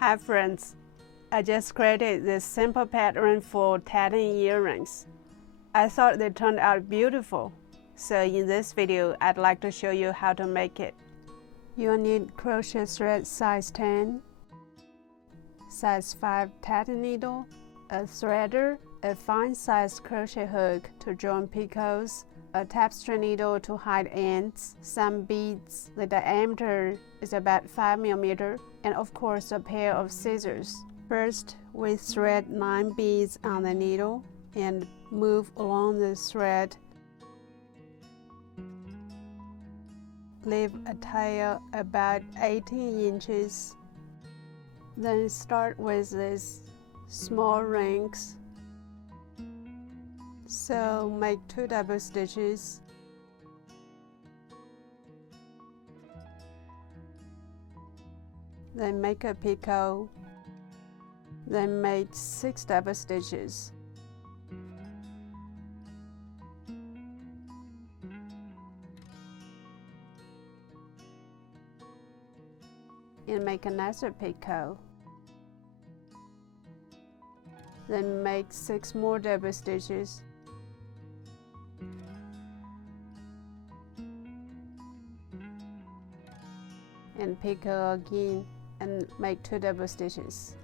Hi friends, I just created this simple pattern for tatting earrings. I thought they turned out beautiful, so in this video I'd like to show you how to make it. You'll need crochet thread size 10, size 5 tatting needle, a threader, a fine size crochet hook to join picots, a tapestry needle to hide ends, some beads. The diameter is about 5 mm, and of course a pair of scissors. First, we thread 9 beads on the needle and move along the thread. Leave a tail about 18 inches. Then start with these small rings. So make 2 double stitches. Then make a picot. Then make 6 double stitches. And make another picot. Then make 6 more double stitches. And picot again and make 2 double stitches.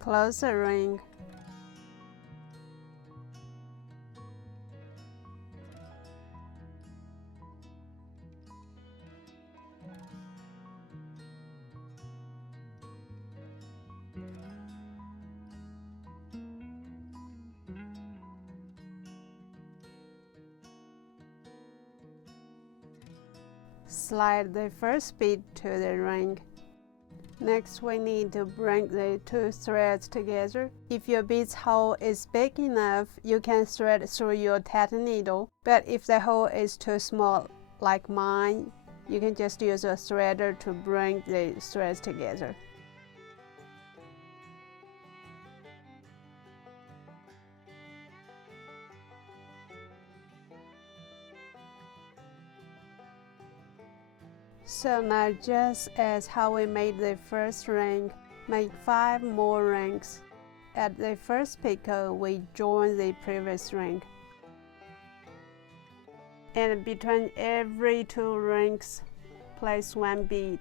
Close the ring. Slide the first bead to the ring. Next, we need to bring the 2 threads together. If your bead's hole is big enough, you can thread through your tatting needle. But if the hole is too small, like mine, you can just use a threader to bring the threads together. So now, just as how we made the first ring, make 5 more rings. At the first picot, we join the previous ring. And between every 2 rings, place 1 bead.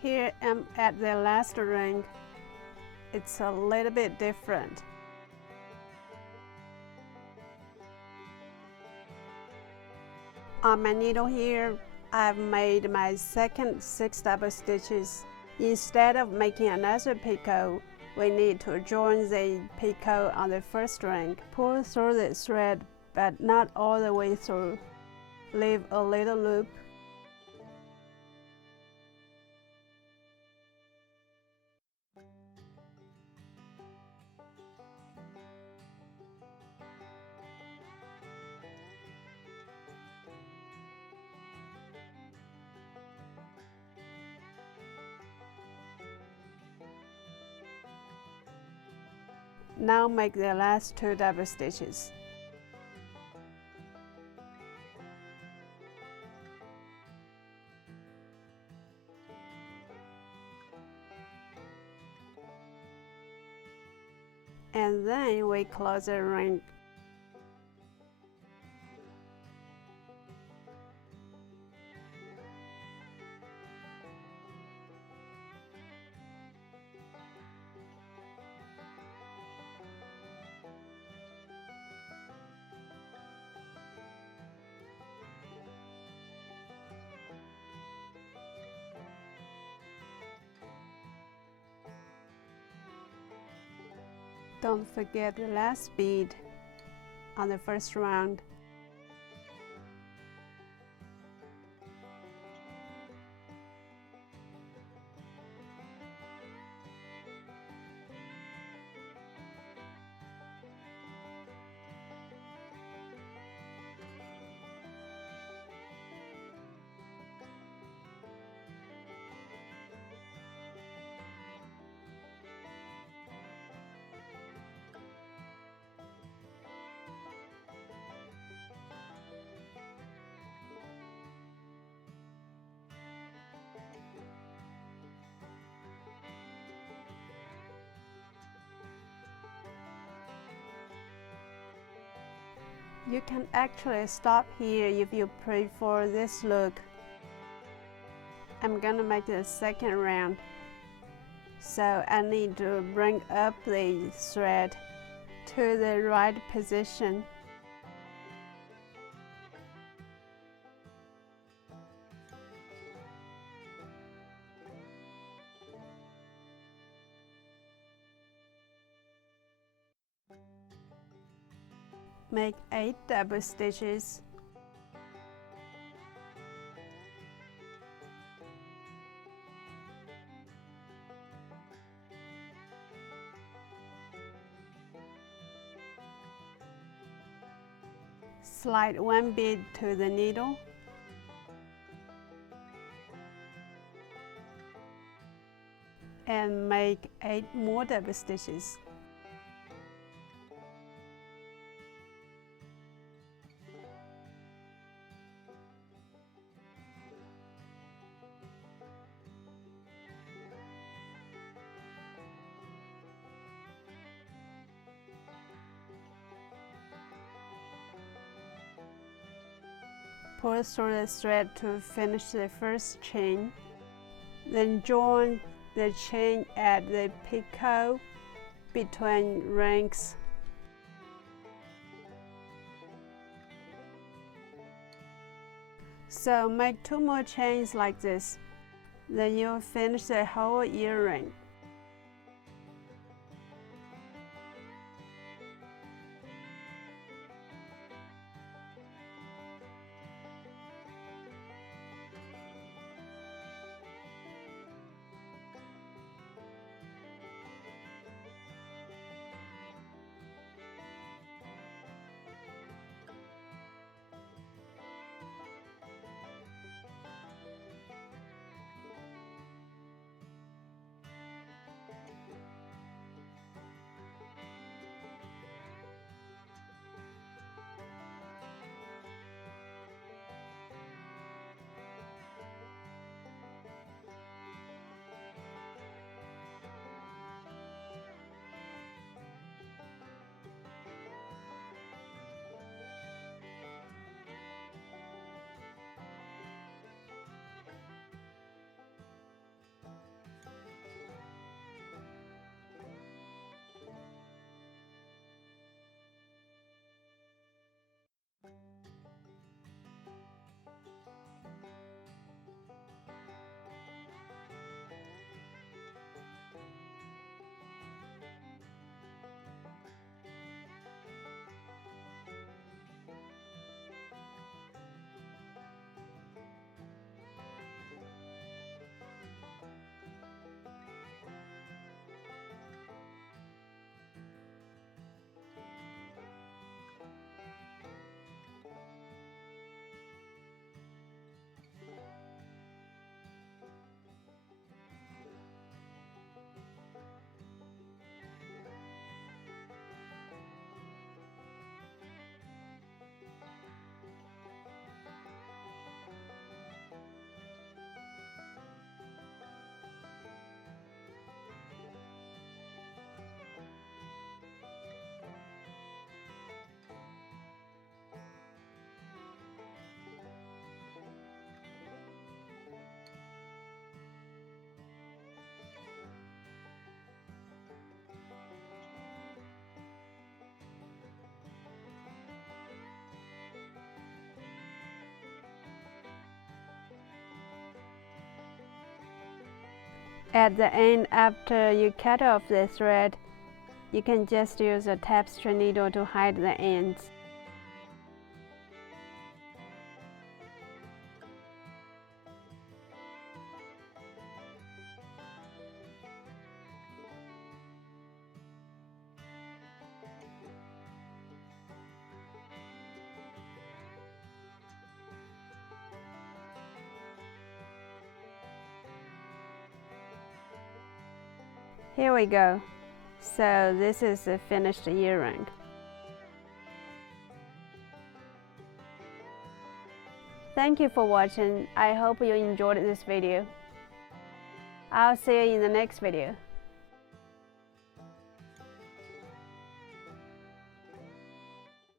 Here I'm at the last ring. It's a little bit different. On my needle here, I've made my second 6 double stitches. Instead of making another picot, we need to join the picot on the first ring. Pull through the thread, but not all the way through. Leave a little loop. Now make the last 2 double stitches. And then we close the ring. Don't forget the last bead on the first round. You can actually stop here if you prefer this look. I'm gonna make the second round, so I need to bring up the thread to the right position. Make 8 double stitches. Slide 1 bead to the needle. And make 8 more double stitches. Pull through the thread to finish the first chain. Then join the chain at the picot between rings. So make 2 more chains like this. Then you'll finish the whole earring. At the end, after you cut off the thread, you can just use a tapestry needle to hide the ends. Here we go. So this is the finished earring. Thank you for watching. I hope you enjoyed this video. I'll see you in the next video.